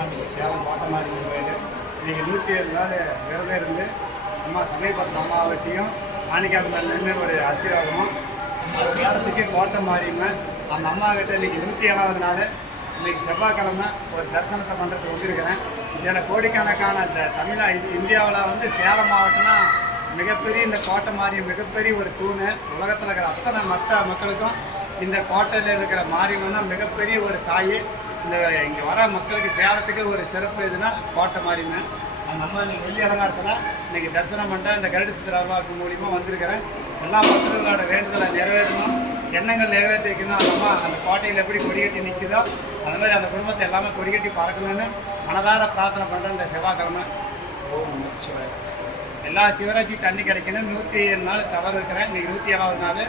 சேலம் பாட்டமாரி கோயில் இன்னைக்கு நூற்றி ஏழு நாள் விரதம் இருந்து அம்மா சமயபுரத்து அம்மாவட்டியும் மாணிக்காமல் ஒரு ஆசீர்வாதமும். சேலத்துக்கு கோட்டை மாறியுமே அந்த அம்மா கிட்ட இன்றைக்கி நூற்றி ஏழாவது நாள். இன்றைக்கி செவ்வாய்க்கிழமை ஒரு தரிசனத்தை பண்ணுறதுக்கு வந்திருக்கிறேன். இதில் கோடிக்கணக்கான இந்த தமிழா இந்தியாவில் வந்து சேலம் மாவட்டம்னா மிகப்பெரிய இந்த கோட்டை மாறி மிகப்பெரிய ஒரு தூண். உலகத்தில் இருக்கிற அத்தனை மற்ற மக்களுக்கும் இந்த கோட்டையில் இருக்கிற மாரியம்மன்னா மிகப்பெரிய ஒரு தாய். இந்த இங்கே வர மக்களுக்கு சேலத்துக்கு ஒரு சிறப்பு எதுனா கோட்டை அந்த அம்மா இன்னைக்கு வெள்ளி அலங்காரத்தில் இன்னைக்கு தரிசனம் பண்ணிட்டு இந்த கருடு சித்திராவாக்கு மூலியமாக வந்திருக்கிறேன். எல்லா மக்களோட வேண்டுதலை நிறைவேற்றணும். எண்ணங்கள் நிறைவேற்றி வைக்கணும். அந்த கோட்டையில் எப்படி கொடிகட்டி நிற்குதோ அந்த மாதிரி அந்த குடும்பத்தை எல்லாமே கொடிகட்டி பறக்கணும்னு மனதார பிரார்த்தனை பண்ணுறேன் இந்த செவ்வாய்க்கிழமை. ஓம். எல்லா சிவராட்சி தண்ணி கிடைக்கணும். நூற்றி ஏழு நாள் தவறு இருக்கிறேன். இன்னைக்கு நூற்றி ஏழாவது நாள்.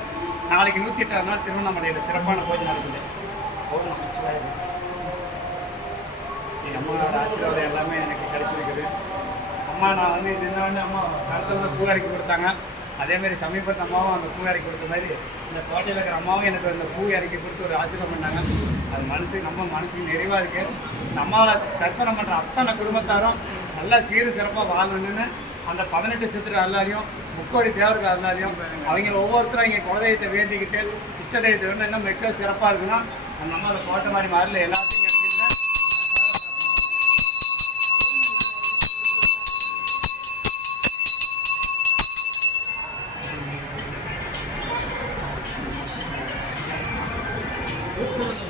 நாளைக்கு நூற்றி எட்டாவது நாள் திருவண்ணாமலையில் சிறப்பான பூஜை நடக்குது. ஓம் நமச்சிவாய. அம்மாவோட ஆசீர்வாதம் எல்லாமே எனக்கு கிடைச்சிருக்குது. அம்மா நான் வந்து இது என்ன வந்து அம்மா கருத்தில் பூகாரிக்கு கொடுத்தாங்க. அதேமாரி சமீபத்து அம்மாவும் அந்த பூ இறக்கி கொடுத்த மாதிரி இந்த தோட்டையில் இருக்கிற அம்மாவும் எனக்கு அந்த பூ இறக்கி கொடுத்து ஒரு ஆசீர்வாதம் பண்ணாங்க. அது மனசுக்கு நம்ம மனசுக்கு நிறைவாக இருக்குது இந்த அம்மாவை தரிசனம் பண்ணுற அத்தனை குடும்பத்தாரும் நல்லா சீரும் சிறப்பாக வாழணும்னு அந்த பதினெட்டு சித்திர எல்லாரையும் முக்கோடி தேவர்கள் எல்லாரையும் அவங்க ஒவ்வொருத்தரும் இங்கே குலதெய்வத்தை வேண்டிக்கிட்டு இஷ்ட தெய்வத்தை வேணும் இன்னும் மிக்க சிறப்பாக இருக்குன்னா அந்த அம்மா அந்த கோட்டை மாதிரி மாதிரில எல்லாத்தையும் Gracias.